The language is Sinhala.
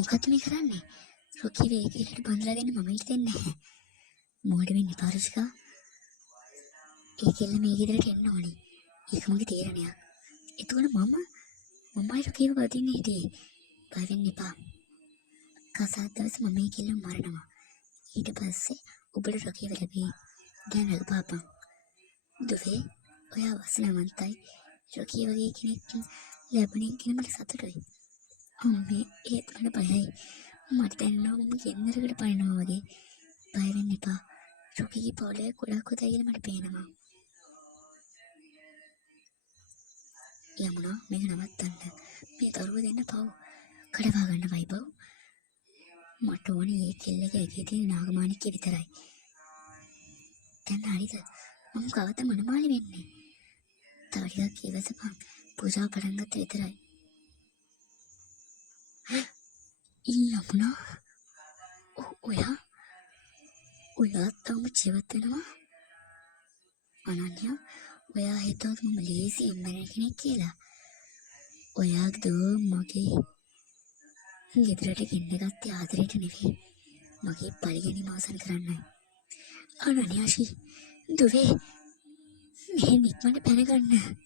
මොකද්ද මේ කරන්නේ? රොකී වේගයට බඳලා දෙන්න මම ඊට දෙන්නේ නැහැ. මොඩ වෙන්නේ පාරුෂිකා. ඒ කෙල්ල මේ ගෙදරට එන්න ඕනේ. ඒක මගේ තීරණයක්. එතකොට මමයි රොකීව වදින්නේ හිටියේ. බය වෙන්න එපා. කසාද දවස් මම මේ කෙල්ල මරනවා. ඊට පස්සේ ඔබට රොකීව ලැබෙයි. දැන් රඟපාපන්. දුවේ ඔයා වසනවන්තයි. රොකී වගේ කෙනෙක් ලැබුණේ කියන මට සතුටුයි. අම්මේ ඒත් මට බයයි. මට දැනෙනවා මම ගෙන්නරකට පනිනවා වගේ. බය වෙන්න එපා. රොකීගේ පොලේ ගොඩක් හොඳයි කියලා මට පේනවා. යමුනා මේක නවත්තන්න. මේ දරුව දෙන්න පව්. කඩවා ගන්න වයිබව්. මට ඕනේ මේ කෙල්ලගේ ඇගේ තියෙන නාගමාණික්‍ය විතරයි. දැන් හරිද? මම කවද මනමාලි වෙන්නේ? තව ටිකක් ඉවසපන්. පූජාව පටන් ගත්ත විතරයි. යමුනා ඔයා තවම ජීවත් වෙනවා? අනන්‍යා ඔයා හිතුවත් මම ලේසියෙන් මැරෙන කෙනෙක් කියලා. ඔයාගේ මගේ ගෙදරට ගෙන්නගත්තේ ආදරයට නෙවෙයි. මගේ පරිගැනීම අවසන් කරන්නයි. අනන්‍යාෂි දුවේ මෙහෙම ඉක්මනට පැනගන්න.